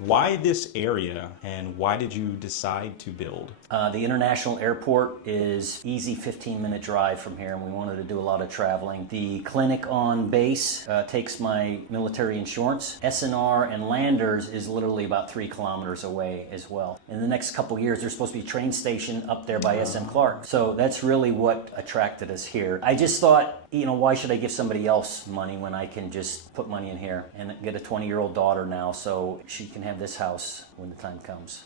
Why this area and why did you decide to build? The international airport is easy 15-minute drive from here, and we wanted to do a lot of traveling. The clinic on base takes my military insurance. SNR and Landers is literally about 3 kilometers away as well. In the next couple years, there's supposed to be a train station up there by SM Clark. So that's really what attracted us here. I just thought, you know, why should I give somebody else money when I can just put money in here and get a 20-year-old daughter now so she can have this house when the time comes.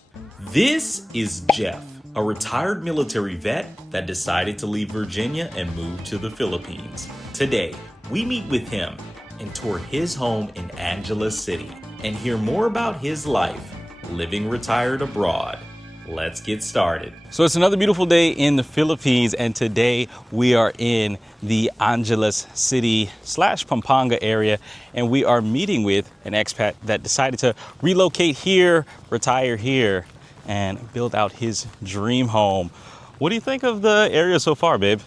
This is Jeff, a retired military vet that decided to leave Virginia and move to the Philippines. Today, we meet with him and tour his home in Angeles City and hear more about his life living retired abroad. Let's get started. So it's another beautiful day in the Philippines, and today we are in the Angeles City / Pampanga area, and we are meeting with an expat that decided to relocate here, retire here, and build out his dream home. What do you think of the area so far, babe?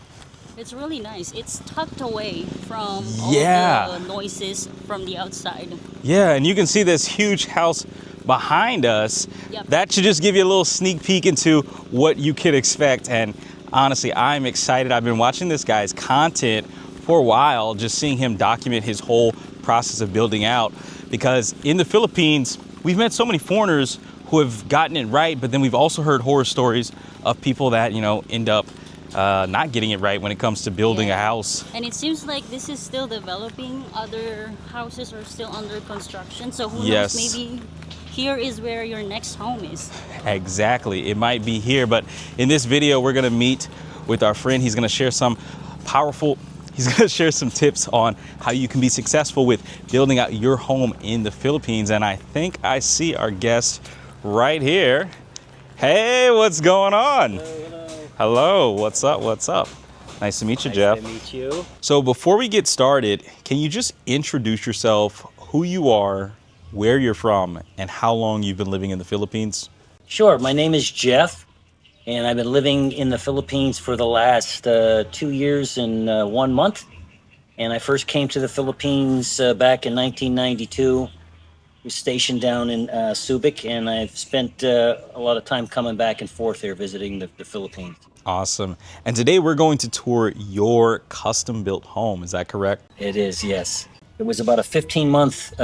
It's really nice. It's tucked away from all the noises from the outside. Yeah, and you can see this huge house behind us. Yep. That should just give you a little sneak peek into what you could expect. And honestly, I'm excited. I've been watching this guy's content for a while, just seeing him document his whole process of building out. Because in the Philippines, we've met so many foreigners who have gotten it right, but then we've also heard horror stories of people that, you know, end up not getting it right when it comes to building a house. And it seems like this is still developing. Other houses are still under construction. So who knows, maybe here is where your next home is. Exactly. It might be here, but in this video, we're going to meet with our friend. He's going to share some tips on how you can be successful with building out your home in the Philippines. And I think I see our guest right here. Hey, what's going on? Hello. Hello. What's up? What's up? Nice to meet you, Jeff. Nice to meet you. So before we get started, can you just introduce yourself, who you are, where you're from, and how long you've been living in the Philippines? Sure. My name is Jeff, and I've been living in the Philippines for the last 2 years and 1 month. And I first came to the Philippines back in 1992. Was stationed down in Subic, and I've spent a lot of time coming back and forth there visiting the Philippines. Awesome. And today we're going to tour your custom-built home. Is that correct? It is, yes. It was about a 15-month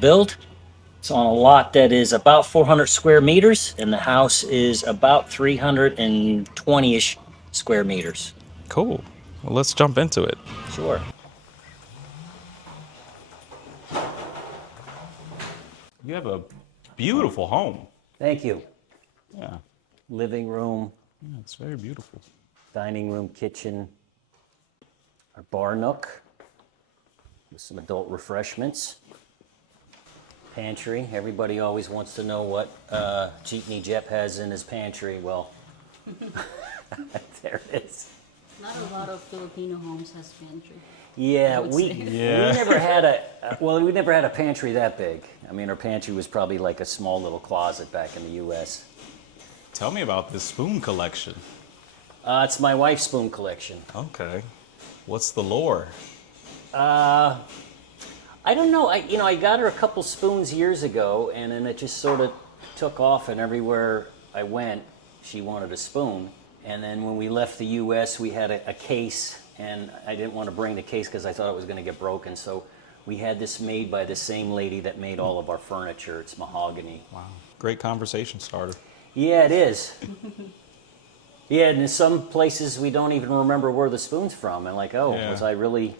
build. It's on a lot that is about 400 square meters, and the house is about 320-ish square meters. Cool. Well, let's jump into it. Sure. You have a beautiful home. Thank you. Yeah. Living room, Yeah, it's very beautiful. dining room, kitchen, our bar nook with some adult refreshments. Pantry. Everybody always wants to know what Jeepney Jep has in his pantry. Well, there it is. Not a lot of Filipino homes has pantry. Yeah, I would we say. never had we never had a pantry that big. I mean, our pantry was probably like a small little closet back in the U.S. Tell me about this spoon collection. It's my wife's spoon collection. Okay. What's the lore? I don't know. I got her a couple spoons years ago, and then it just sort of took off, and everywhere I went, she wanted a spoon. And then when we left the U.S., we had a case, and I didn't want to bring the case because I thought it was going to get broken. So we had this made by the same lady that made all of our furniture. It's mahogany. Wow. Great conversation starter. Yeah, it is. Yeah, and in some places we don't even remember where the spoon's from. And like, oh, was I really...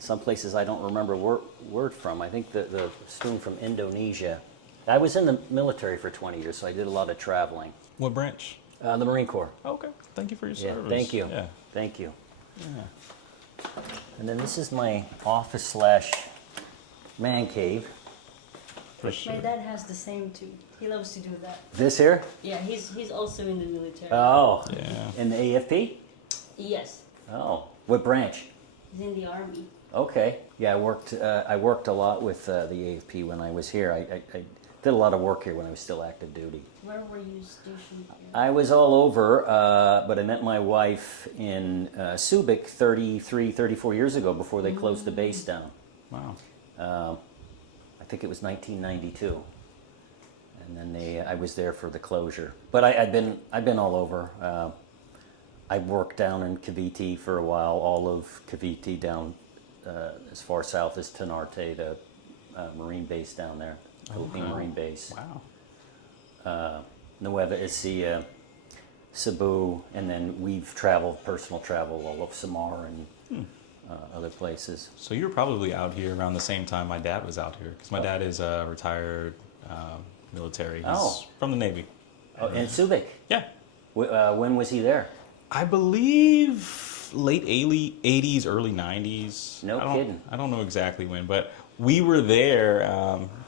Some places I don't remember word from. I think the spoon from Indonesia. I was in the military for 20 years, so I did a lot of traveling. What branch? The Marine Corps. Okay. Thank you for your service. Yeah, thank you. Yeah. Thank you. Yeah. And then this is my office / man cave. For sure. My dad has the same too. He loves to do that. This here? Yeah, he's also in the military. Oh. Yeah. In the AFP? Yes, Oh. What branch? he's in the army. Okay. Yeah, I worked a lot with the AFP when I was here. I did a lot of work here when I was still active duty. Where were you stationed? I was all over, but I met my wife in Subic 34 years ago before they closed the base down. Wow. I think it was 1992. And then I was there for the closure. But I've been all over. I worked down in Cavite for a while, all of Cavite down as far south as Ternate, the Marine base down there, Philippine Marine base. Wow. Nueva Ecija, Cebu, and then we've traveled, personal travel, all of Samar and other places. So you were probably out here around the same time my dad was out here, because my dad is a retired military. He's from the Navy. Oh, in Subic? Yeah. When was he there? I believe late 80s, early 90s. No kidding. I don't know exactly when, but we were there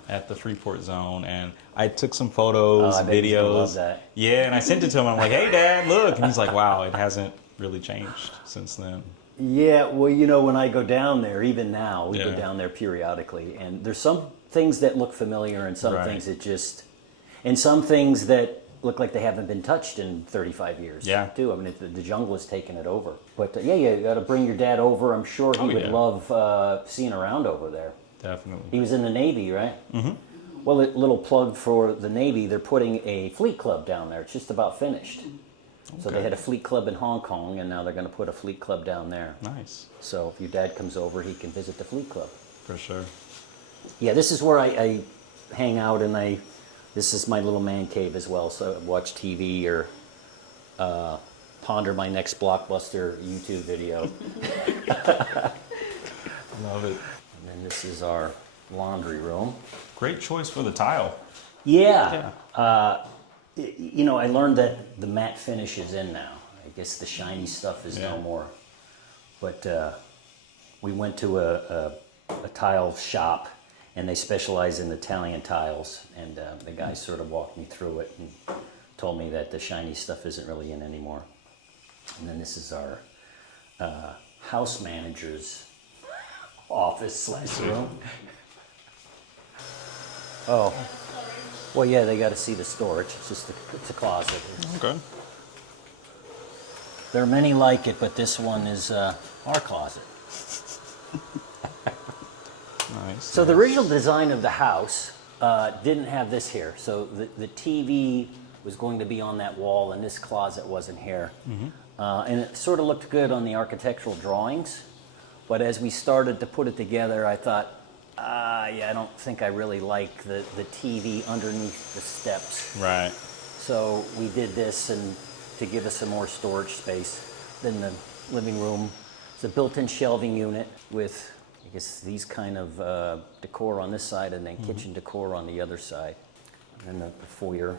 at the Freeport Zone, and I took some photos, I bet he's gonna videos. love that. Yeah, and I sent it to him. I'm like, hey, Dad, look. And he's like, wow, it hasn't really changed since then. Yeah, well, you know, when I go down there, even now, we go Yeah. down there periodically, and there's some things that look familiar and some Right. things that just, and some things that look like they haven't been touched in 35 years. Yeah. Too. I mean, the jungle has taken it over. But yeah, you got to bring your dad over. I'm sure he would yeah. love seeing around over there. Definitely. He was in the Navy, right? Mm-hmm. Well, a little plug for the Navy. They're putting a fleet club down there. It's just about finished. So they had a fleet club in Hong Kong, and now they're going to put a fleet club down there. Nice. So if your dad comes over, he can visit the fleet club. For sure. Yeah, this is where I hang out, and this is my little man cave as well. So I watch TV or ponder my next blockbuster YouTube video. Love it. And then this is our laundry room. Great choice for the tile. Yeah. You know, I learned that the matte finish is in now. I guess the shiny stuff is no more. But we went to a tile shop, and they specialize in Italian tiles. And the guy sort of walked me through it and told me that the shiny stuff isn't really in anymore. And then this is our house manager's office / room. Oh. Well, yeah, they got to see the storage. It's just it's a closet. Okay. There are many like it, but this one is our closet. Nice. So the original design of the house didn't have this here. So the TV was going to be on that wall, and this closet wasn't here. And it sort of looked good on the architectural drawings. But as we started to put it together, I thought, yeah, I don't think I really like the TV underneath the steps. Right. So we did this and to give us some more storage space. Then the living room is a built-in shelving unit with, I guess, these kind of decor on this side, and then kitchen decor on the other side. And then the foyer.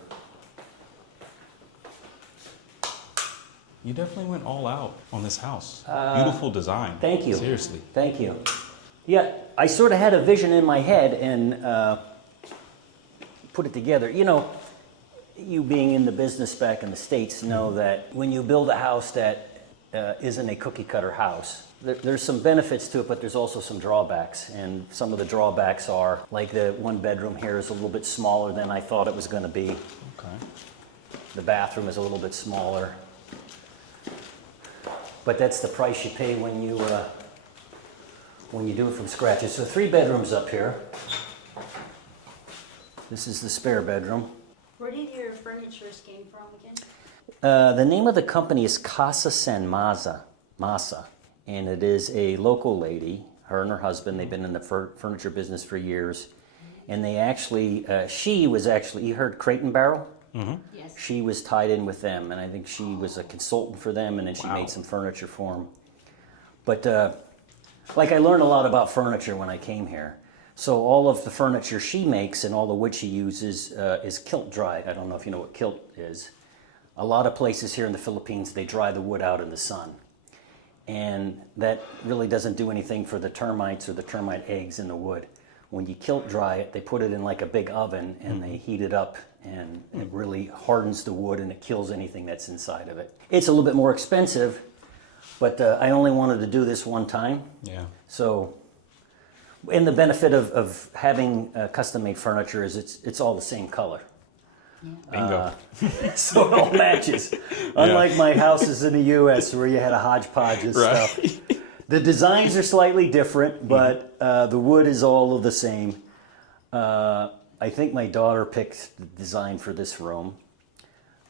You definitely went all out on this house. Beautiful design. Thank you. Seriously. Thank you. Yeah, I sort of had a vision in my head and put it together. You know, you being in the business back in the States know that when you build a house that isn't a cookie cutter house, there's some benefits to it, but there's also some drawbacks. And some of the drawbacks are, like the one bedroom here is a little bit smaller than I thought it was going to be. Okay. The bathroom is a little bit smaller. But that's the price you pay when you do it from scratch. So 3 bedrooms up here. This is the spare bedroom. Where did your furniture came from again? The name of the company is Casa San Masa, and it is a local lady. Her and her husband, they've been in the furniture business for years. And they actually, you heard Crate and Barrel? Mm-hmm. Yes. She was tied in with them, and I think she was a consultant for them, and then she made some furniture for them. But I learned a lot about furniture when I came here. So all of the furniture she makes and all the wood she uses is kilt dried. I don't know if you know what kilt is. A lot of places here in the Philippines, they dry the wood out in the sun. And that really doesn't do anything for the termites or the termite eggs in the wood. When you kilt dry it, they put it in like a big oven and they heat it up, and it really hardens the wood and it kills anything that's inside of it. It's a little bit more expensive, but I only wanted to do this one time. Yeah. So, and the benefit of having custom-made furniture is it's all the same color. Bingo. So it all matches. Unlike my houses in the U.S. where you had a hodgepodge of stuff. The designs are slightly different, but the wood is all of the same. I think my daughter picked the design for this room.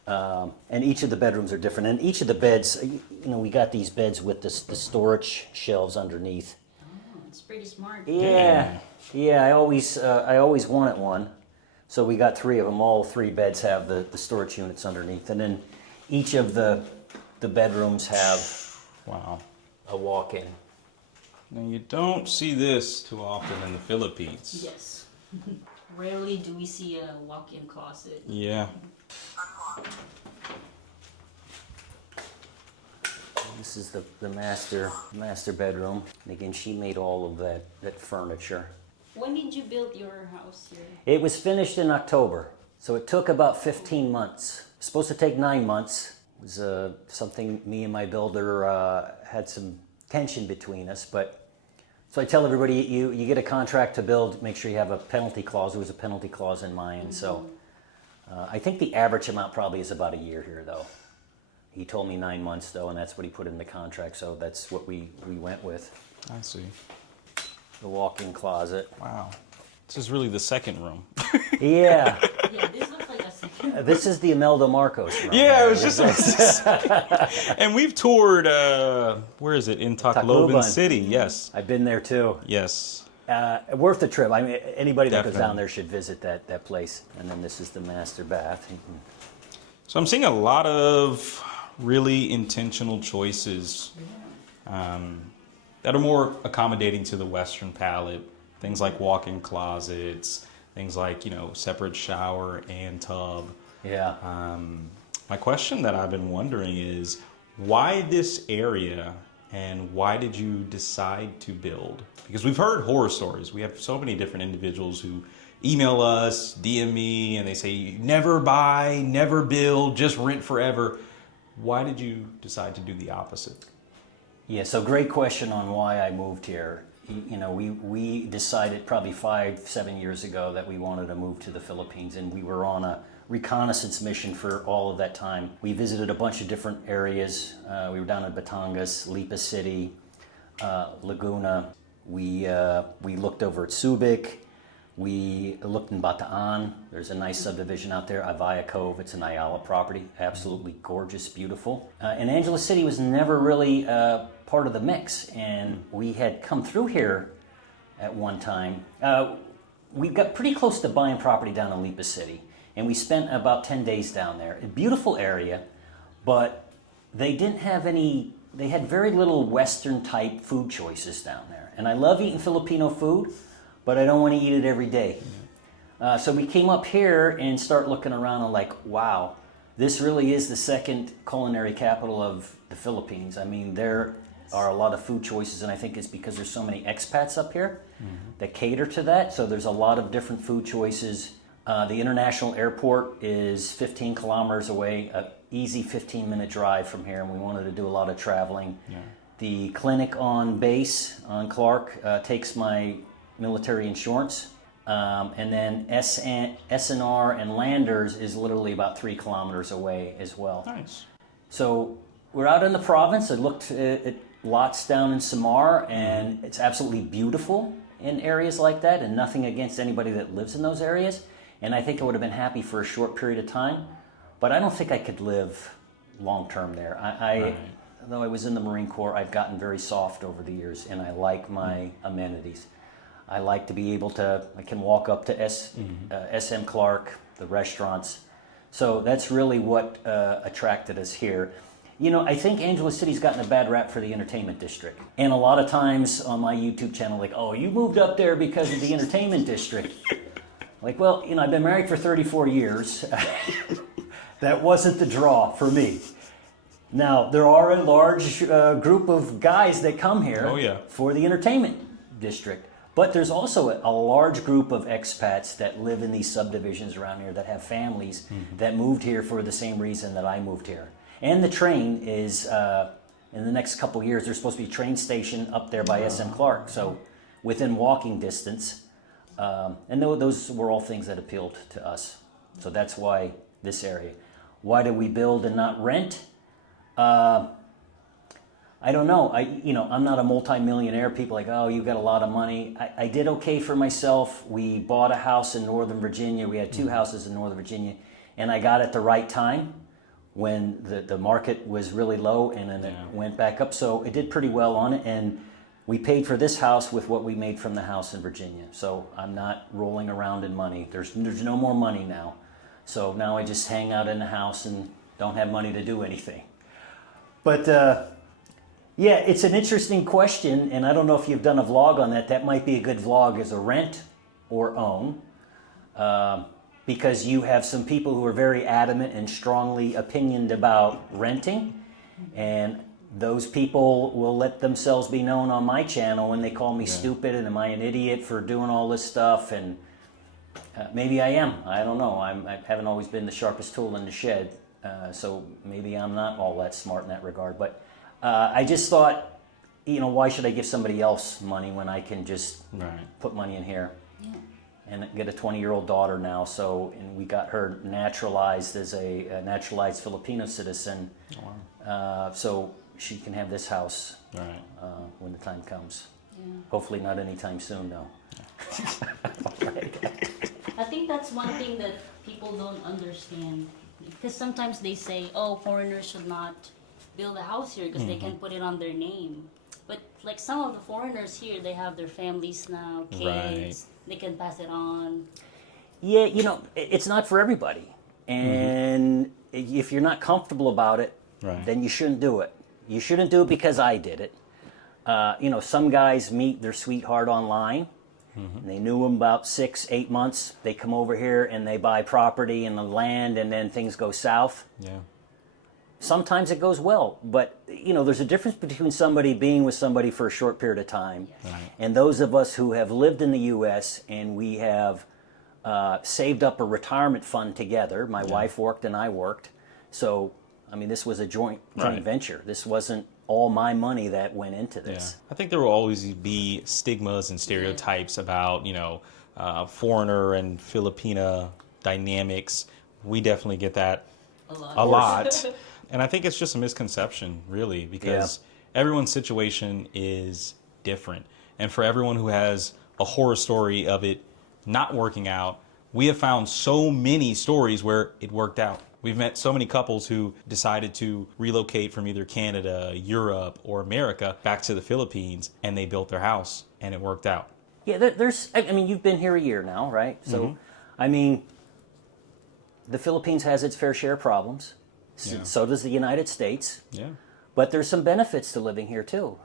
And each of the bedrooms are different. And each of the beds, we got these beds with the storage shelves underneath. Oh, it's pretty smart. Yeah. I always wanted one. So we got 3 of them. All 3 beds have the storage units underneath. And then each of the bedrooms have a walk-in. Now you don't see this too often in the Philippines. Yes. Rarely do we see a walk-in closet. Yeah. This is the master bedroom. And again, she made all of that furniture. When did you build your house here? It was finished in October, so it took about 15 months. It was supposed to take 9 months. It was something me and my builder had some tension between us, but so I tell everybody, you get a contract to build, make sure you have a penalty clause. There was a penalty clause in mine, so I think the average amount probably is about a year here, though. He told me 9 months, though, and that's what he put in the contract, so that's what we went with. I see. The walk-in closet. Wow. This is really the second room. Yeah. Yeah, this looks like a second. This is the Imelda Marcos room. Yeah, it was just. And we've toured, where is it? In Tacloban City, yes. I've been there too. Yes. Worth the trip. I mean, anybody that goes Definitely. down there should visit that place. And then this is the master bath. So I'm seeing a lot of really intentional choices that are more accommodating to the Western palate. Things like walk-in closets, things like, separate shower and tub. Yeah. My question that I've been wondering is, why this area and why did you decide to build? Because we've heard horror stories. We have so many different individuals who email us, DM me, and they say, never buy, never build, just rent forever. Why did you decide to do the opposite? Yeah, so great question on why I moved here. We decided probably 5-7 years ago that we wanted to move to the Philippines, and we were on a reconnaissance mission for all of that time. We visited a bunch of different areas. We were down in Batangas, Lipa City, Laguna. We looked over at Subic. We looked in Bataan. There's a nice subdivision out there, Avaya Cove. It's an Ayala property. Absolutely gorgeous, beautiful. And Angeles City was never really part of the mix. And we had come through here at one time. We got pretty close to buying property down in Lipa City. And we spent about 10 days down there. A beautiful area, but they didn't have any, they had very little Western type food choices down there. And I love eating Filipino food, but I don't want to eat it every day. So we came up here and start looking around and like, wow, this really is the second culinary capital of the Philippines. I mean, there are a lot of food choices, and I think it's because there's so many expats up here that cater to that. So there's a lot of different food choices. The international airport is 15 kilometers away, an easy 15-minute drive from here, and we wanted to do a lot of traveling. Yeah. The clinic on base on Clark takes my military insurance, and then SNR and Landers is literally about 3 kilometers away as well. Nice. So we're out in the province. I looked at lots down in Samar, and it's absolutely beautiful in areas like that, and nothing against anybody that lives in those areas. And I think I would have been happy for a short period of time, but I don't think I could live long term there. Though I was in the Marine Corps, I've gotten very soft over the years, and I like my amenities. I like to be able to, I can walk up to SM Clark, the restaurants. So that's really what attracted us here. I think Angeles City's gotten a bad rap for the entertainment district. And a lot of times on my YouTube channel, like, oh, you moved up there because of the entertainment district. Like, well, I've been married for 34 years. That wasn't the draw for me. Now, there are a large group of guys that come here for the entertainment district. But there's also a large group of expats that live in these subdivisions around here that have families that moved here for the same reason that I moved here. And the train is, in the next couple years, there's supposed to be a train station up there by SM Clark. So within walking distance. And those were all things that appealed to us. So that's why this area. Why do we build and not rent? I don't know. I'm not a multi-millionaire. People are like, oh, you've got a lot of money. I did okay for myself. We bought a house in Northern Virginia. We had two houses in Northern Virginia, and I got at the right time when the market was really low, and then it went back up. So it did pretty well on it, and we paid for this house with what we made from the house in Virginia. So I'm not rolling around in money. There's no more money now. So now I just hang out in the house and don't have money to do anything. But yeah, it's an interesting question, and I don't know if you've done a vlog on that. That might be a good vlog as a rent or own, because you have some people who are very adamant and strongly opinioned about renting, and those people will let themselves be known on my channel when they call me stupid and am I an idiot for doing all this stuff, and maybe I am. I don't know. I haven't always been the sharpest tool in the shed, so maybe I'm not all that smart in that regard. But I just thought, why should I give somebody else money when I can just put money in here? Yeah. And get a 20-year-old daughter now, and we got her naturalized as a naturalized Filipino citizen. Oh, wow. So she can have this house when the time comes. Yeah. Hopefully not anytime soon, though. I think that's one thing that people don't understand, because sometimes they say, oh, foreigners should not build a house here because they can put it on their name. But like some of the foreigners here, they have their families now, kids, they can pass it on. Yeah, it's not for everybody. And if you're not comfortable about it, then you shouldn't do it. You shouldn't do it because I did it. Some guys meet their sweetheart online. And they knew them about 6-8 months. They come over here and they buy property and the land, and then things go south. Yeah. Sometimes it goes well, but there's a difference between somebody being with somebody for a short period of time, and those of us who have lived in the U.S. and we have saved up a retirement fund together. My wife worked and I worked, so this was a joint venture. This wasn't all my money that went into this. I think there will always be stigmas and stereotypes about foreigner and Filipina dynamics. We definitely get that a lot. And I think it's just a misconception, really, because everyone's situation is different. And for everyone who has a horror story of it not working out, we have found so many stories where it worked out. We've met so many couples who decided to relocate from either Canada, Europe, or America back to the Philippines, and they built their house, and it worked out. Yeah, you've been here a year now, right? So, the Philippines has its fair share of problems. So does the United States. Yeah. But there's some benefits to living here, too.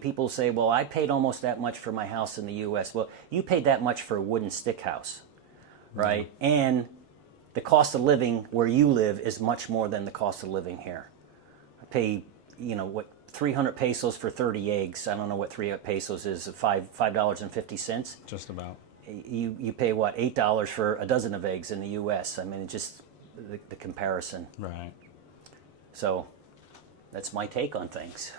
People say, well, I paid almost that much for my house in the U.S. Well, you paid that much for a wooden stick house, right? And the cost of living where you live is much more than the cost of living here. I pay, 300 pesos for 30 eggs. I don't know what 300 pesos is, $5.50. Just about. You pay, what, $8 for a dozen of eggs in the U.S. Just the comparison. Right. So that's my take on things.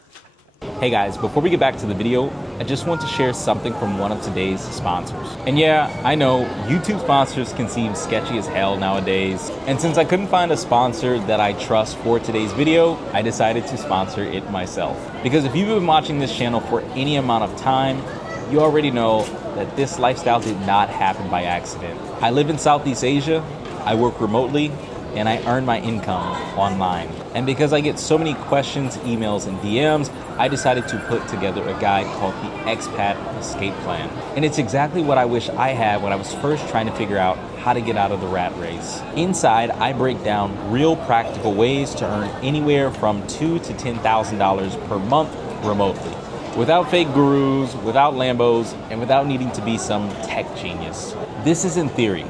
Hey guys, before we get back to the video, I just want to share something from one of today's sponsors. And yeah, I know YouTube sponsors can seem sketchy as hell nowadays. And since I couldn't find a sponsor that I trust for today's video, I decided to sponsor it myself. Because if you've been watching this channel for any amount of time, you already know that this lifestyle did not happen by accident. I live in Southeast Asia, I work remotely, and I earn my income online. And because I get so many questions, emails, and DMs, I decided to put together a guide called the Expat Escape Plan. And it's exactly what I wish I had when I was first trying to figure out how to get out of the rat race. Inside, I break down real practical ways to earn anywhere from $2,000 to $10,000 per month remotely, without fake gurus, without Lambos, and without needing to be some tech genius. This is in theory.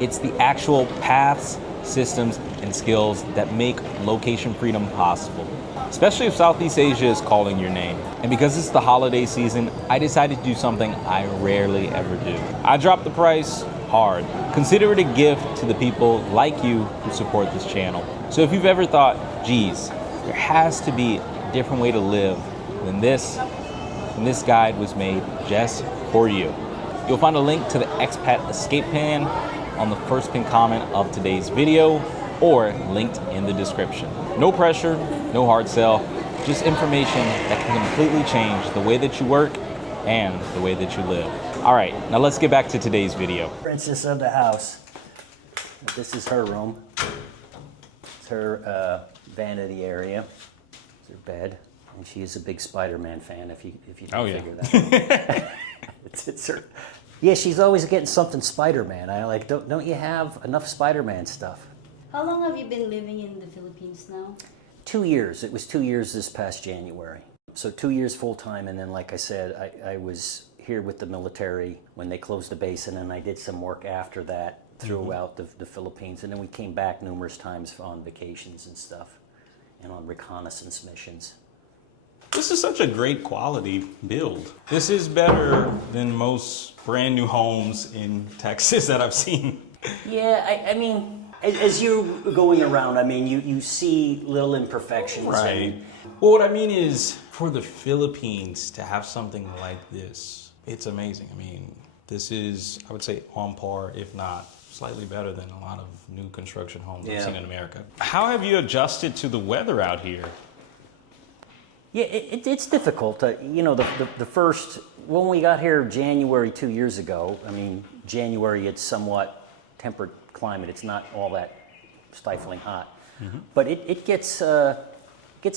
It's the actual paths, systems, and skills that make location freedom possible, especially if Southeast Asia is calling your name. And because it's the holiday season, I decided to do something I rarely ever do. I dropped the price hard. Consider it a gift to the people like you who support this channel. So if you've ever thought, geez, there has to be a different way to live than this, then this guide was made just for you. You'll find a link to the Expat Escape Plan on the first pinned comment of today's video, or linked in the description. No pressure, no hard sell, Just information that can completely change the way that you work and the way that you live. All right, now let's get back to today's video. Princess of the house. This is her room. It's her vanity area. It's her bed. And she is a big Spider-Man fan, if you didn't figure that out. it's her. Yeah, she's always getting something Spider-Man. I like, don't you have enough Spider-Man stuff? How long have you been living in the Philippines now? 2 years. It was 2 years this past January. So 2 years full-time, and then like I said, I was here with the military when they closed the base, and then I did some work after that throughout the Philippines, and then we came back numerous times on vacations and stuff, and on reconnaissance missions. This is such a great quality build. This is better than most brand new homes in Texas that I've seen. Yeah, I mean, as you're going around, I mean, you see little imperfections. Right. Well, what I mean is, for the Philippines to have something like this, it's amazing. I mean, this is, I would say, on par, if not slightly better than a lot of new construction homes I've seen in America. How have you adjusted to the weather out here? Yeah, it's difficult. You know, the first, when we got here January 2 years ago, I mean, January, it's somewhat temperate climate. It's not all that stifling hot. But it gets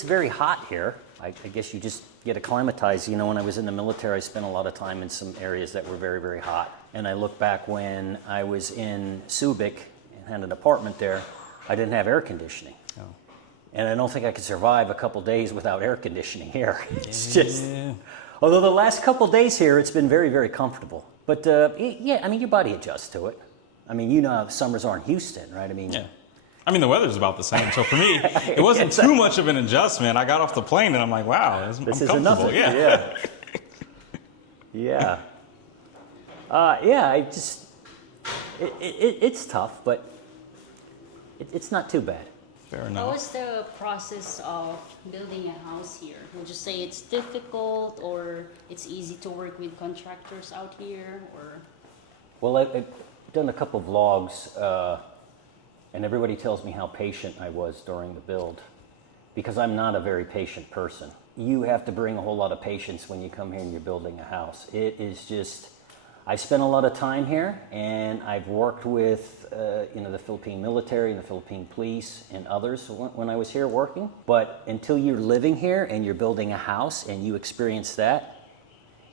very hot here. I guess you just get acclimatized. You know, when I was in the military, I spent a lot of time in some areas that were very, very hot. And I look back when I was in Subic and had an apartment there, I didn't have air conditioning. And I don't think I could survive a couple days without air conditioning here. It's just, although the last couple days here, it's been very, very comfortable. But yeah, I mean, your body adjusts to it. I mean, you know how the summers are in Houston, right? I mean, I mean, the weather's about the same. So for me, it wasn't too much of an adjustment. I got off the plane and I'm like, wow, I'm comfortable. Nothing. Yeah. I just, it's tough, but it's not too bad. Fair enough. How is the process of building a house here? Would you say it's difficult, or it's easy to work with contractors out here, or? Well, I've done a couple vlogs, and everybody tells me how patient I was during the build, because I'm not a very patient person. You have to bring a whole lot of patience when you come here and you're building a house. It is just, I spent a lot of time here, and I've worked with the Philippine military and the Philippine police and others when I was here working. But until you're living here and you're building a house and you experience that,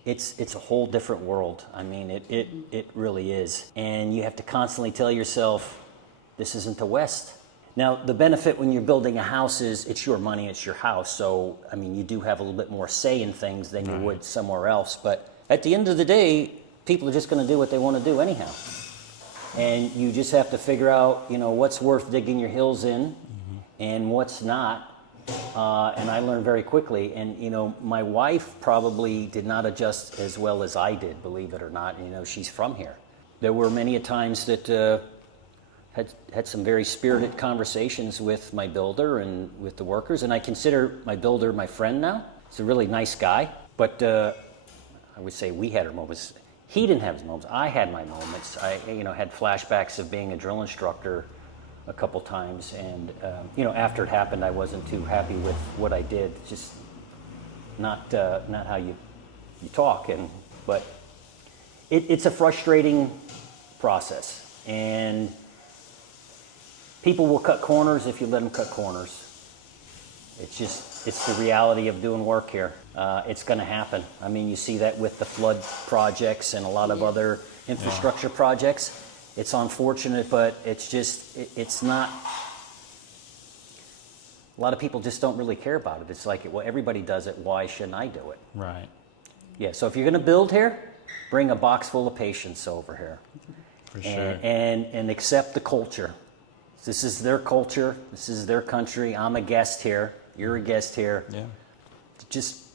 it's a whole different world. I mean, it really is. And you have to constantly tell yourself, this isn't the West. Now, the benefit when you're building a house is it's your money, it's your house. So, I mean, you do have a little bit more say in things than you would somewhere else. But at the end of the day, people are just going to do what they want to do anyhow. And you just have to figure out, you know, what's worth digging your heels in and what's not. And I learned very quickly. And, you know, my wife probably did not adjust as well as I did, believe it or not. You know, she's from here. There were many a times that had some very spirited conversations with my builder and with the workers. And I consider my builder my friend now. He's a really nice guy. But I would say we had our moments. He didn't have his moments. I had my moments. I, had flashbacks of being a drill instructor a couple times, and after it happened, I wasn't too happy with what I did. It's just not how you talk, but it's a frustrating process, and people will cut corners if you let them cut corners. It's the reality of doing work here. It's going to happen. I mean, you see that with the flood projects and a lot of other infrastructure projects. It's unfortunate, but it's not. A lot of people just don't really care about it. It's like, well, everybody does it. Why shouldn't I do it? Right. Yeah. So if you're going to build here, bring a box full of patience over here. For sure. And accept the culture. This is their culture. This is their country. I'm a guest here. You're a guest here. Yeah. Just,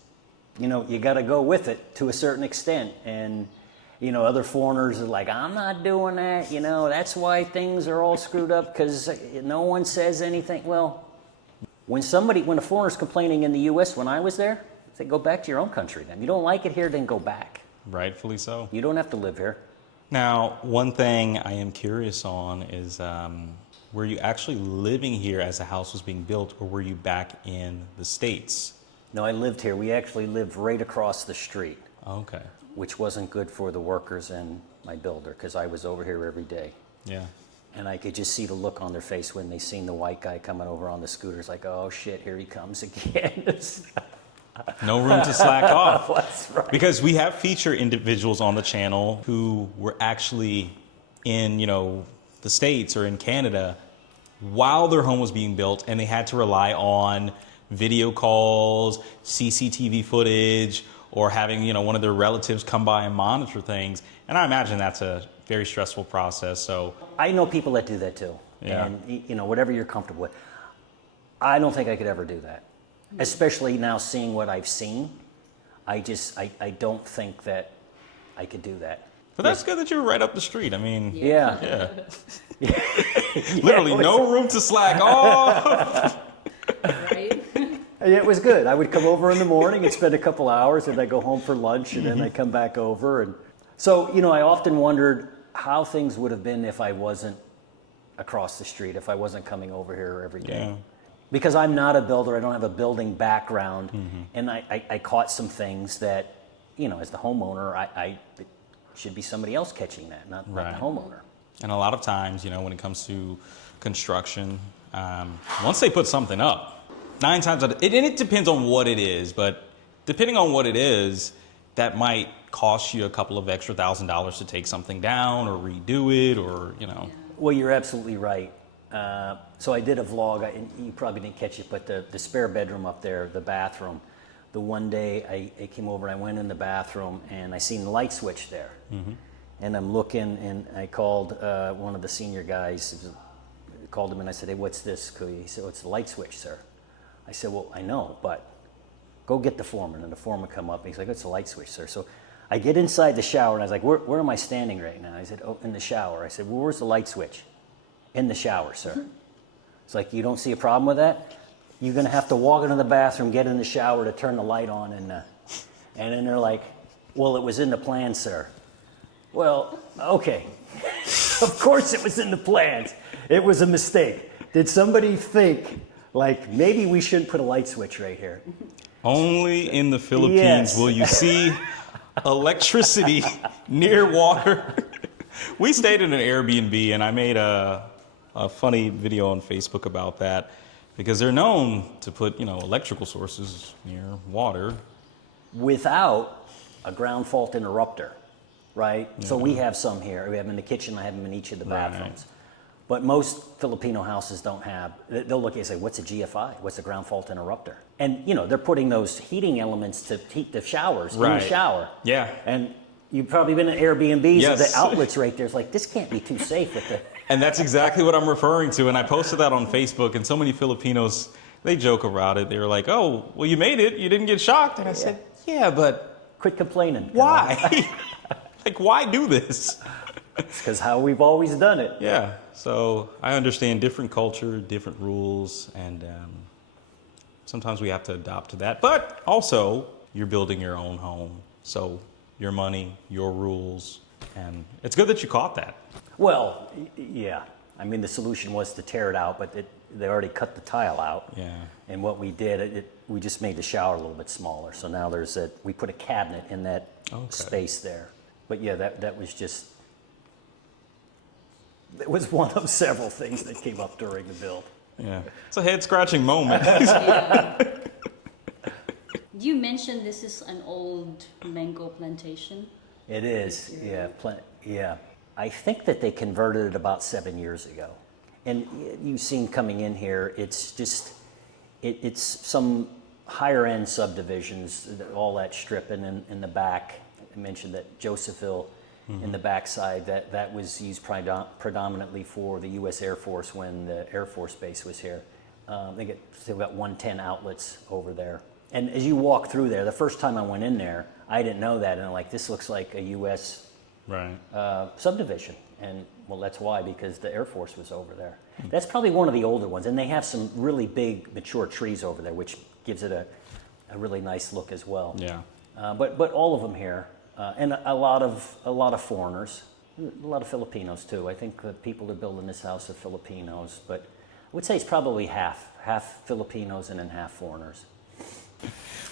you got to go with it to a certain extent. And, other foreigners are like, I'm not doing that. That's why things are all screwed up, because no one says anything. Well, when a foreigner's complaining in the U.S. when I was there, I say, go back to your own country then. You don't like it here, then go back. Rightfully so. You don't have to live here. Now, one thing I am curious on is, were you actually living here as the house was being built, or were you back in the States? No, I lived here. We actually lived right across the street, Okay. which wasn't good for the workers and my builder because I was over here every day. Yeah. And I could just see the look on their face when they seen the white guy coming over on the scooters, like, oh shit, here he comes again. No room to slack off. That's right. Because we have featured individuals on the channel who were actually in, the States or in Canada while their home was being built, and they had to rely on video calls, CCTV footage, or having, one of their relatives come by and monitor things. And I imagine that's a very stressful process. So I know people that do that too. Yeah. And, whatever you're comfortable with. I don't think I could ever do that. Especially now seeing what I've seen. I don't think that I could do that. But that's good that you were right up the street. I mean, Yeah. yeah. Literally no room to slack off. Right? And it was good. I would come over in the morning and spend a couple hours, and I'd go home for lunch, and then I'd come back over. And so, I often wondered how things would have been if I wasn't across the street, if I wasn't coming over here every day. Yeah. Because I'm not a builder, I don't have a building background, and I caught some things that, as the homeowner, it should be somebody else catching that, not Right. the homeowner. And a lot of times, when it comes to construction, once they put something up, 9 times out of it, and it depends on what it is, but depending on what it is, that might cost you a couple of extra $1,000 to take something down or redo it, or Well, you're absolutely right. So I did a vlog, and you probably didn't catch it, but the spare bedroom up there, the bathroom, the one day I came over and I went in the bathroom and I seen the light switch there. And I'm looking, and I called one of the senior guys, called him and I said, hey, what's this? He said, well, it's the light switch, sir. I said, well, I know, but go get the foreman. And the foreman come up and he's like, it's a light switch, sir. So I get inside the shower and I was like, where am I standing right now? I said, oh, in the shower. I said, well, where's the light switch? In the shower, sir. It's like, you don't see a problem with that? You're gonna have to walk into the bathroom, get in the shower to turn the light on, and then they're like, well, it was in the plan, sir. Well, okay. Of course it was in the plans. It was a mistake. Did somebody think, like, maybe we shouldn't put a light switch right here? only in the Philippines Yes. will you see electricity near water. We stayed in an Airbnb, and I made a funny video on Facebook about that, because they're known to put, electrical sources near water. Without a ground fault interrupter, right? So we have some here. We have them in the kitchen. I have them in each of the bathrooms. Right. But most Filipino houses don't have. They'll look at you and say, what's a GFI? What's a ground fault interrupter? And, they're putting those heating elements to heat the showers in the Right. shower. Yeah. And you've probably been in Airbnbs Yes. with the outlets right there. It's like, this can't be too safe with the... And that's exactly what I'm referring to. And I posted that on Facebook, and so many Filipinos, they joke about it. They were like, oh, well, you made it. You didn't get shocked. And I said, yeah, but Quit complaining. why? Like, why do this? It's because how we've always done it. Yeah. So I understand different culture, different rules, and sometimes we have to adopt to that. But also, you're building your own home. So your money, your rules. And it's good that you caught that. Well, yeah. I mean, the solution was to tear it out, but they already cut the tile out. Yeah. And what we did, we just made the shower a little bit smaller. So now we put a cabinet in that space there. But yeah, that was just, it was one of several things that came up during the build. Yeah. It's a head-scratching moment. You mentioned this is an old mango plantation. It is, yeah. Yeah. I think that they converted it about 7 years ago. And you've seen coming in here, it's just, it's some higher end subdivisions, all that strip, and in the back, I mentioned that Josephville in the backside, that was used predominantly for the U.S. Air Force when the Air Force Base was here. They still got 110 outlets over there. And as you walk through there, the first time I went in there, I didn't know that, and I'm like, this looks like a U.S. Right. Subdivision. And well, that's why, because the Air Force was over there. That's probably one of the older ones, and they have some really big mature trees over there, which gives it a really nice look as well. Yeah. But all of them here, and a lot of foreigners, a lot of Filipinos too. I think the people that build in this house are Filipinos, but I would say it's probably half Filipinos and then half foreigners.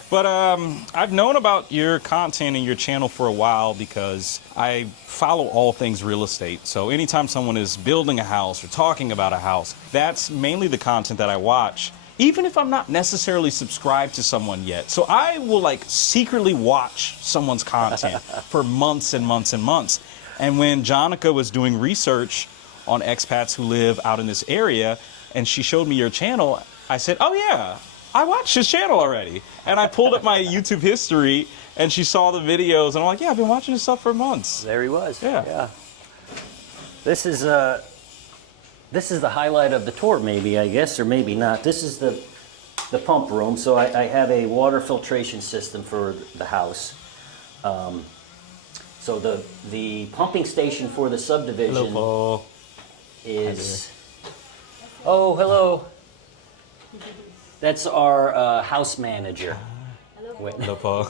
But I've known about your content and your channel for a while because I follow all things real estate. So anytime someone is building a house or talking about a house, that's mainly the content that I watch, even if I'm not necessarily subscribed to someone yet. So I will like secretly watch someone's content for months and months and months. And when Jonica was doing research on expats who live out in this area, and she showed me your channel, I said, oh yeah, I watched his channel already. And I pulled up my YouTube history and she saw the videos and I'm like, yeah, I've been watching his stuff for months. There he was. Yeah. This is the highlight of the tour, maybe, I guess, or maybe not. This is the pump room. So I have a water filtration system for the house. So the pumping station for the subdivision Hello, Paul. is... Oh, hello. That's our house manager. Hello, Paul.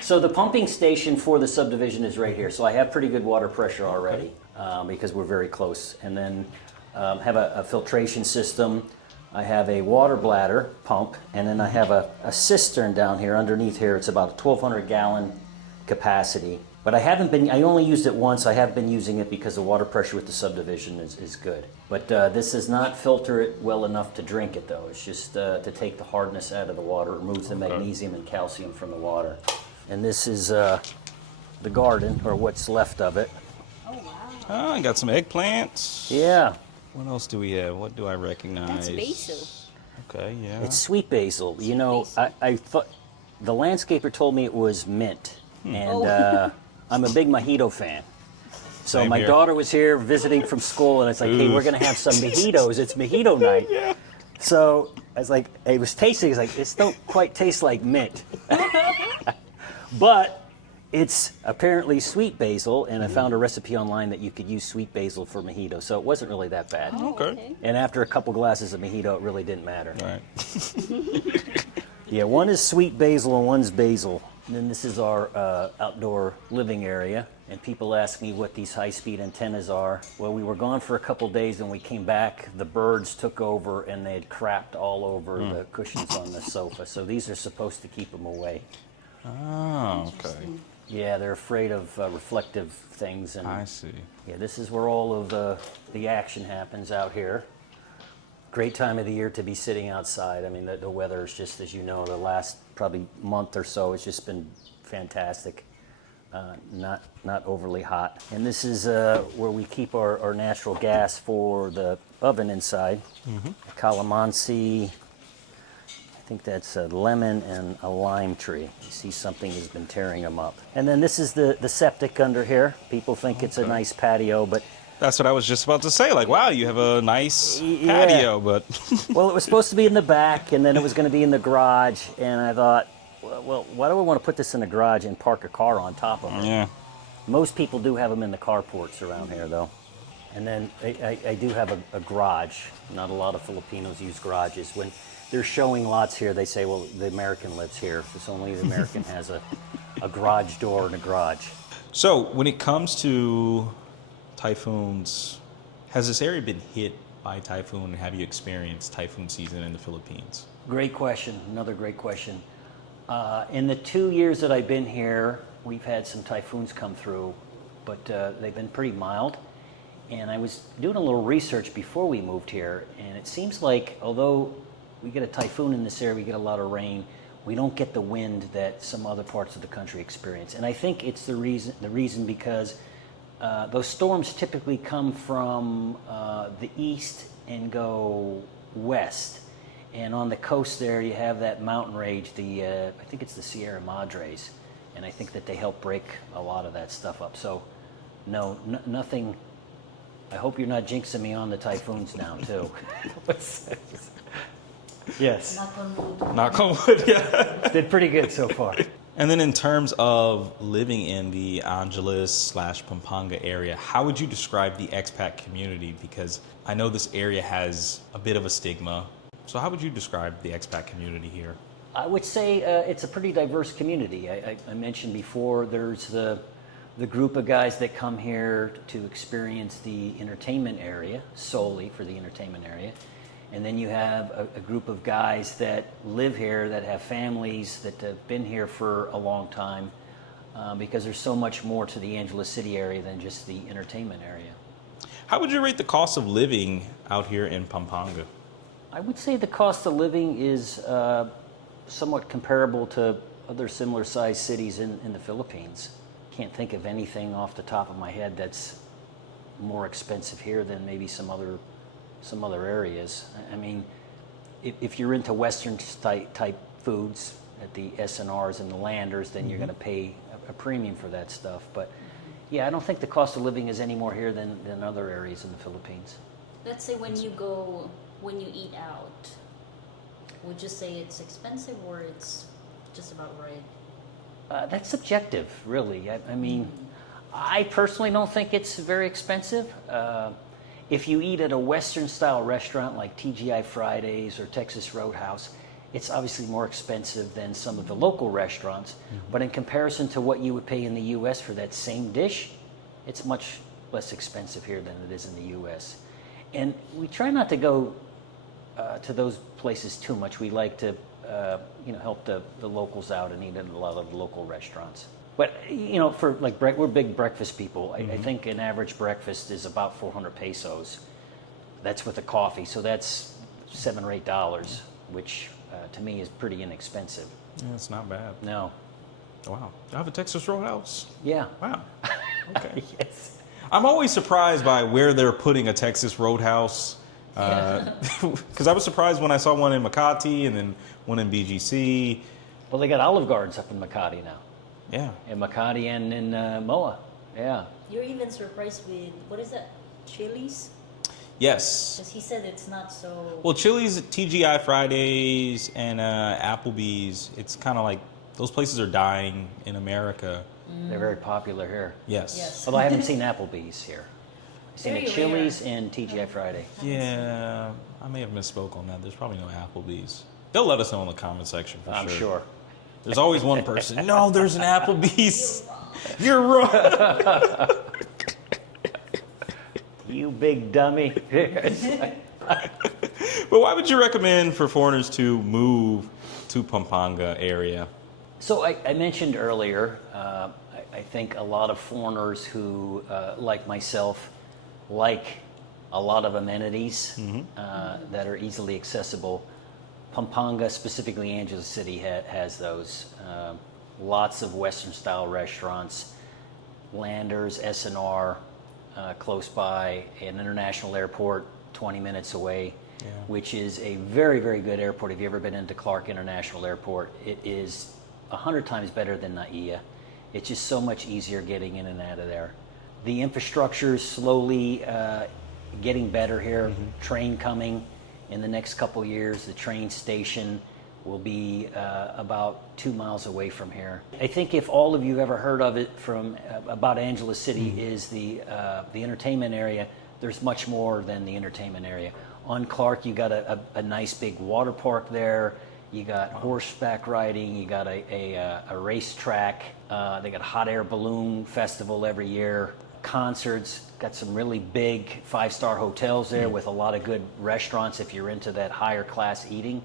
So the pumping station for the subdivision is right here. So I have pretty good water pressure already because we're very close. And then have a filtration system. I have a water bladder pump, and then I have a cistern down here underneath here. It's about a 1,200 gallon capacity. But I only used it once. I have been using it because the water pressure with the subdivision is good. But this does not filter it well enough to drink it though. It's just to take the hardness out of the water, removes the magnesium and calcium from the water. And this is the garden, or what's left of it. Oh wow. Oh, I got some eggplants. Yeah, What else do we have? What do I recognize? That's basil. Okay, yeah. it's sweet basil. You know, I thought the landscaper told me it was mint. And I'm a big mojito fan. So Same my here. daughter was here visiting from school, and it's like, hey, we're going to have some mojitos. It's mojito night. Yeah. So I was like, it was tasting. It's like, this don't quite taste like mint. But it's apparently sweet basil, and I found a recipe online that you could use sweet basil for mojito. So it wasn't really that bad. Okay. And after a couple glasses of mojito, it really didn't matter. All right. Yeah, one is sweet basil and one's basil. And then this is our outdoor living area. And people ask me what these high-speed antennas are. Well, we were gone for a couple days, and we came back. The birds took over, and they had crapped all over the cushions on the sofa. So these are supposed to keep them away. Oh, okay. Yeah, they're afraid of reflective things. And I see. yeah, this is where all of the action happens out here. Great time of the year to be sitting outside. I mean, the weather is just, as you know, the last probably month or so, it's just been fantastic. Not overly hot. And this is where we keep our natural gas for the oven inside. Calamansi, I think that's a lemon and a lime tree. You see something has been tearing them up. And then this is the septic under here. People think it's a nice patio, but That's what I was just about to say. Like, wow, you have a nice Yeah. patio, but well, it was supposed to be in the back, and then it was going to be in the garage. And I thought, well, why do I want to put this in the garage and park a car on top of it? yeah. Most people do have them in the carports around here, though. And then I do have a garage. Not a lot of Filipinos use garages. When they're showing lots here, they say, well, the American lives here. It's only the American has a garage door and a garage. So when it comes to typhoons, has this area been hit by typhoon, and have you experienced typhoon season in the Philippines? Great question. Another great question. In the 2 years that I've been here, we've had some typhoons come through, but they've been pretty mild. And I was doing a little research before we moved here, and it seems like although we get a typhoon in this area, we get a lot of rain, we don't get the wind that some other parts of the country experience. And I think it's the reason because those storms typically come from the east and go west. And on the coast there, you have that mountain range, I think it's the Sierra Madres, and I think that they help break a lot of that stuff up. So, no, nothing. I hope you're not jinxing me on the typhoons now, too. Yes, Knock on wood. Knock on wood, yeah. did pretty good so far. And then in terms of living in the Angeles/Pampanga area, how would you describe the expat community? Because I know this area has a bit of a stigma. So how would you describe the expat community here? I would say it's a pretty diverse community. I mentioned before there's the group of guys that come here to experience the entertainment area, solely for the entertainment area. And then you have a group of guys that live here, that have families, that have been here for a long time, because there's so much more to the Angeles City area than just the entertainment area. How would you rate the cost of living out here in Pampanga? I would say the cost of living is somewhat comparable to other similar sized cities in the Philippines. Can't think of anything off the top of my head that's more expensive here than maybe some other areas. I mean, if you're into Western type foods at the SNRs and the Landers, then you're going to pay a premium for that stuff. But yeah, I don't think the cost of living is any more here than other areas in the Philippines. Let's say when you eat out, would you say it's expensive or it's just about right? That's subjective, really. I mean, I personally don't think it's very expensive. If you eat at a Western-style restaurant like TGI Fridays or Texas Roadhouse, it's obviously more expensive than some of the local restaurants. But in comparison to what you would pay in the U.S. for that same dish, it's much less expensive here than it is in the U.S. And we try not to go to those places too much. We like to help the locals out and eat at a lot of the local restaurants. But for like we're big breakfast people. I think an average breakfast is about 400 pesos. That's with a coffee, so that's $7 or $8, which to me is pretty inexpensive. Yeah, it's not bad. No. Wow. I have a Texas Roadhouse. Yeah. Wow. Okay. Yes. I'm always surprised by where they're putting a Texas Roadhouse. Because I was surprised when I saw one in Makati and then one in BGC. Well, they got Olive Gardens up in Makati now. Yeah. In Makati and in Moa. Yeah. You're even surprised with, what is that, Chili's? Yes. Because he said it's not so... Well, Chili's, TGI Fridays, and Applebee's, it's kind of like those places are dying in America. They're very popular here. Yes. Although I haven't seen Applebee's here. I've seen Very the Chili's and TGI Friday. Yeah, I may have misspoke on that. There's probably no Applebee's. They'll let us know in the comment section for I'm sure. There's always one person. No, there's an Applebee's. You're wrong. You big dummy. But why would you recommend for foreigners to move to Pampanga area? So I mentioned earlier, I think a lot of foreigners who, like myself, like a lot of amenities that are easily accessible. Pampanga, specifically Angeles City, has those. Lots of Western-style restaurants, Landers, SNR, close by, an international airport 20 minutes away, which is a very, very good airport. If you've ever been into Clark International Airport, it is 100 times better than NAIA. It's just so much easier getting in and out of there. The infrastructure is slowly getting better here. Train coming in the next couple years. The train station will be about 2 miles away from here. I think if all of you ever heard of it about Angeles City is the entertainment area, there's much more than the entertainment area. On Clark, you got a nice big water park there. You got horseback riding. You got a racetrack. They got a hot air balloon festival every year. Concerts. Got some really big 5-star hotels there with a lot of good restaurants if you're into that higher class eating.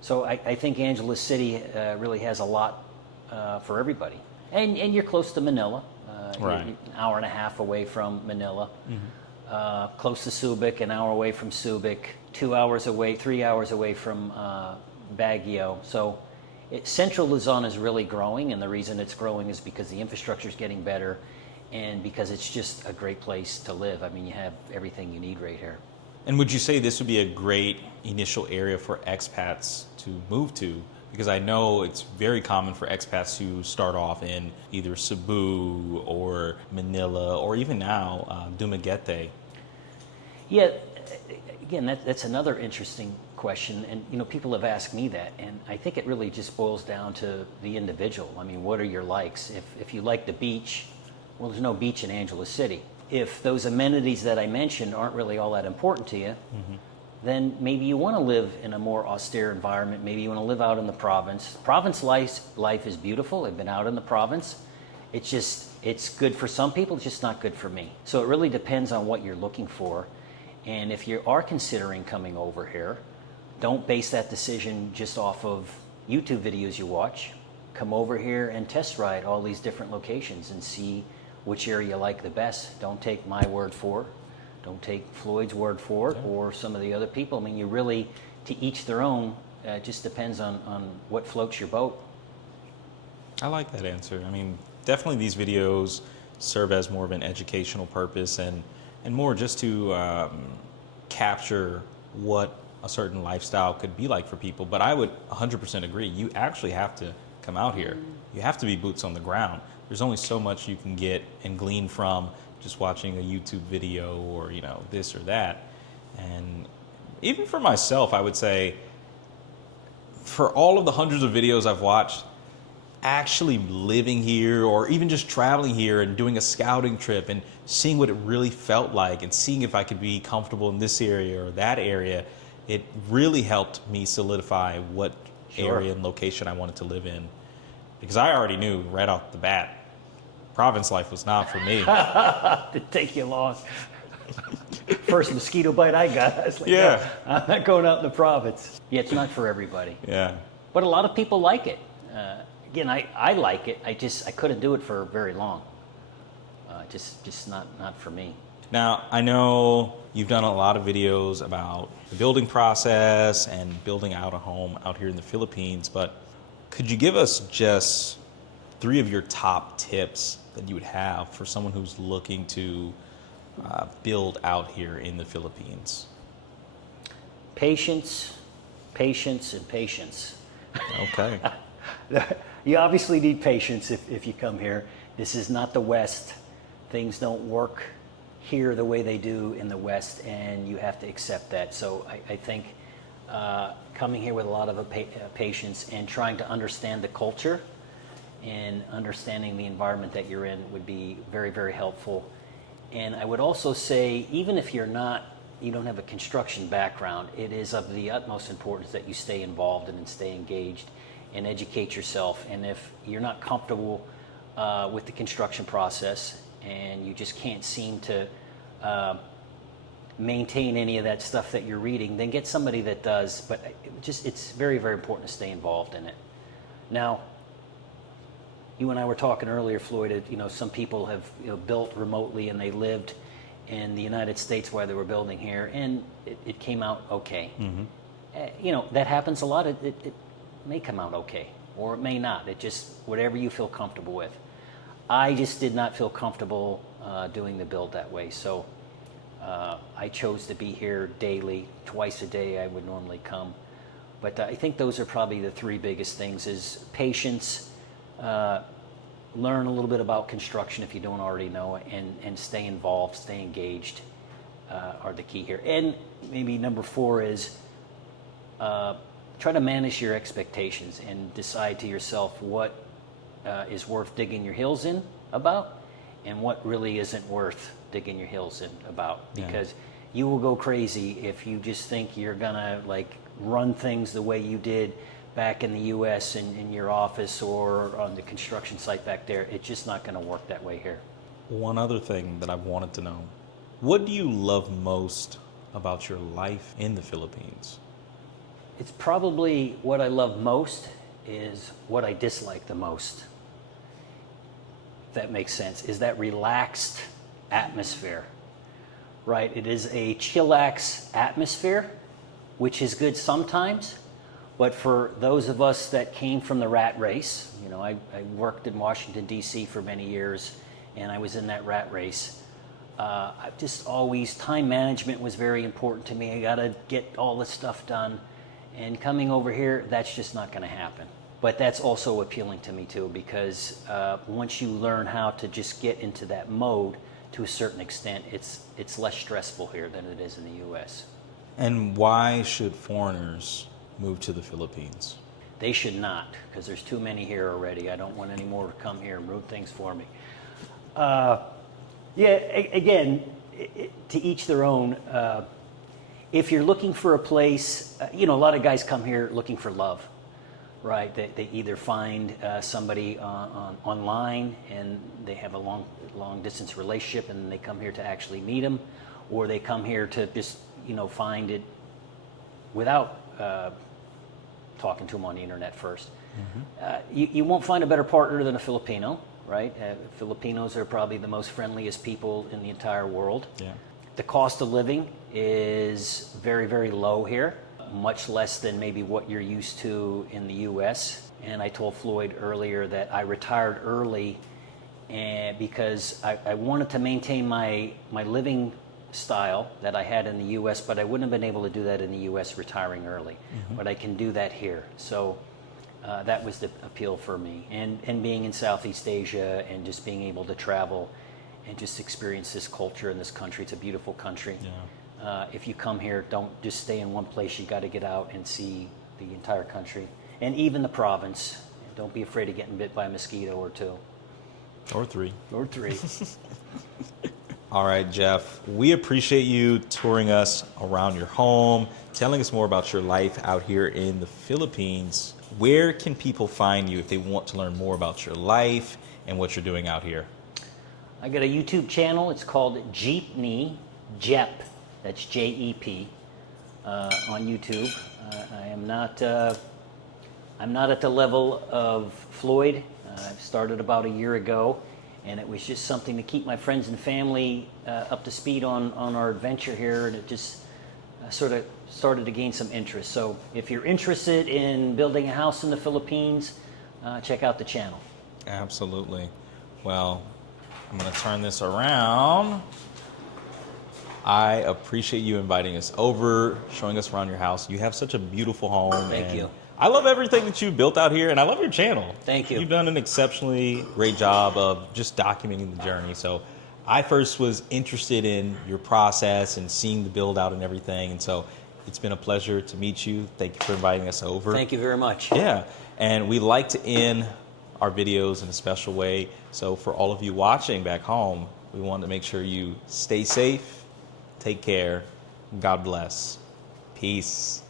So I think Angeles City really has a lot for everybody. And you're close to Manila. Right. You're an hour and a half away from Manila. Close to Subic, an hour away from Subic, 3 hours away from Baguio. So Central Luzon is really growing, and the reason it's growing is because the infrastructure is getting better and because it's just a great place to live. I mean, you have everything you need right here. And would you say this would be a great initial area for expats to move to? Because I know it's very common for expats to start off in either Cebu or Manila or even now Dumaguete. Yeah, again, that's another interesting question, and people have asked me that, and I think it really just boils down to the individual. I mean, what are your likes? If you like the beach, well, there's no beach in Angeles City. If those amenities that I mentioned aren't really all that important to you, then maybe you want to live in a more austere environment. Maybe you want to live out in the province. Province life is beautiful. I've been out in the province. It's good for some people, it's just not good for me. So it really depends on what you're looking for. And if you are considering coming over here, don't base that decision just off of YouTube videos you watch. Come over here and test ride all these different locations and see which area you like the best. Don't take my word for it. Don't take Floyd's word for it, or some of the other people. I mean, you really, to each their own. It just depends on what floats your boat. I like that answer. I mean, definitely these videos serve as more of an educational purpose and more just to capture what a certain lifestyle could be like for people. But I would 100% agree. You actually have to come out here. You have to be boots on the ground. There's only so much you can get and glean from just watching a YouTube video or, you know, this or that. And even for myself, I would say, for all of the hundreds of videos I've watched, actually living here or even just traveling here and doing a scouting trip and seeing what it really felt like and seeing if I could be comfortable in this area or that area, it really helped me solidify what area and location I wanted to live in. Because I already knew right off the bat, province life was not for me. Didn't take you long. First mosquito bite I got, I was like, Yeah. no, I'm not going out in the province. Yeah, it's not for everybody. Yeah. But a lot of people like it. Again, I like it. I couldn't do it for very long. Just not for me. Now, I know you've done a lot of videos about the building process and building out a home out here in the Philippines, but could you give us just 3 of your top tips that you would have for someone who's looking to build out here in the Philippines? Patience, patience, and patience. Okay. You obviously need patience if you come here. This is not the West. Things don't work here the way they do in the West, and you have to accept that. So I think coming here with a lot of patience and trying to understand the culture and understanding the environment that you're in would be very, very helpful. And I would also say, even if you don't have a construction background, it is of the utmost importance that you stay involved and stay engaged and educate yourself. And if you're not comfortable with the construction process and you just can't seem to maintain any of that stuff that you're reading, then get somebody that does. But it's very, very important to stay involved in it. Now, you and I were talking earlier, Floyd, some people have built remotely and they lived in the United States while they were building here, and it came out okay. Mm-hmm. That happens a lot. It may come out okay, or it may not. It just, whatever you feel comfortable with. I just did not feel comfortable doing the build that way, so I chose to be here daily. Twice a day I would normally come. But I think those are probably the 3 biggest things: is patience, learn a little bit about construction if you don't already know it, and stay involved, stay engaged are the key here. And maybe number 4 is try to manage your expectations and decide to yourself what is worth digging your heels in about and what really isn't worth digging your heels in about. Because you will go crazy if you just think you're gonna run things the way you did back in the U.S. in your office or on the construction site back there. It's just not going to work that way here. One other thing that I've wanted to know, what do you love most about your life in the Philippines? It's probably what I love most is what I dislike the most. If that makes sense. Is that relaxed atmosphere, right? It is a chillax atmosphere, which is good sometimes. But for those of us that came from the rat race, I worked in Washington, D.C. for many years, and I was in that rat race. I've just always, time management was very important to me. I got to get all this stuff done. And coming over here, that's just not going to happen. But that's also appealing to me, too, because once you learn how to just get into that mode to a certain extent, it's less stressful here than it is in the U.S. And why should foreigners move to the Philippines? They should not, because there's too many here already. I don't want any more to come here and ruin things for me. Again, to each their own. If you're looking for a place, a lot of guys come here looking for love, right? They either find somebody online and they have a long distance relationship and they come here to actually meet them, or they come here to just, find it without talking to them on the internet first. You won't find a better partner than a Filipino, right? Filipinos are probably the most friendliest people in the entire world. Yeah. The cost of living is very, very low here, much less than maybe what you're used to in the U.S. And I told Floyd earlier that I retired early because I wanted to maintain my living style that I had in the U.S., but I wouldn't have been able to do that in the U.S. retiring early. But I can do that here. So that was the appeal for me. And being in Southeast Asia and just being able to travel and just experience this culture in this country. It's a beautiful country. Yeah. If you come here, don't just stay in one place. You got to get out and see the entire country. And even the province. Don't be afraid of getting bit by a mosquito or two. Or three. Or three. All right, Jeff, we appreciate you touring us around your home, telling us more about your life out here in the Philippines. Where can people find you if they want to learn more about your life and what you're doing out here? I got a YouTube channel. It's called Jeepney, Jep, that's J-E-P, on YouTube. I'm not at the level of Floyd. I've started about a year ago, and it was just something to keep my friends and family up to speed on our adventure here, and it just sort of started to gain some interest. So if you're interested in building a house in the Philippines, check out the channel. Absolutely. Well, I'm going to turn this around. I appreciate you inviting us over, showing us around your house. You have such a beautiful home. Thank you. I love everything that you've built out here, and I love your channel. Thank you. You've done an exceptionally great job of just documenting the journey. So I first was interested in your process and seeing the build out and everything. And so it's been a pleasure to meet you. Thank you for inviting us over. Thank you very much. Yeah. And we like to end our videos in a special way. So for all of you watching back home, we want to make sure you stay safe, take care, God bless. Peace.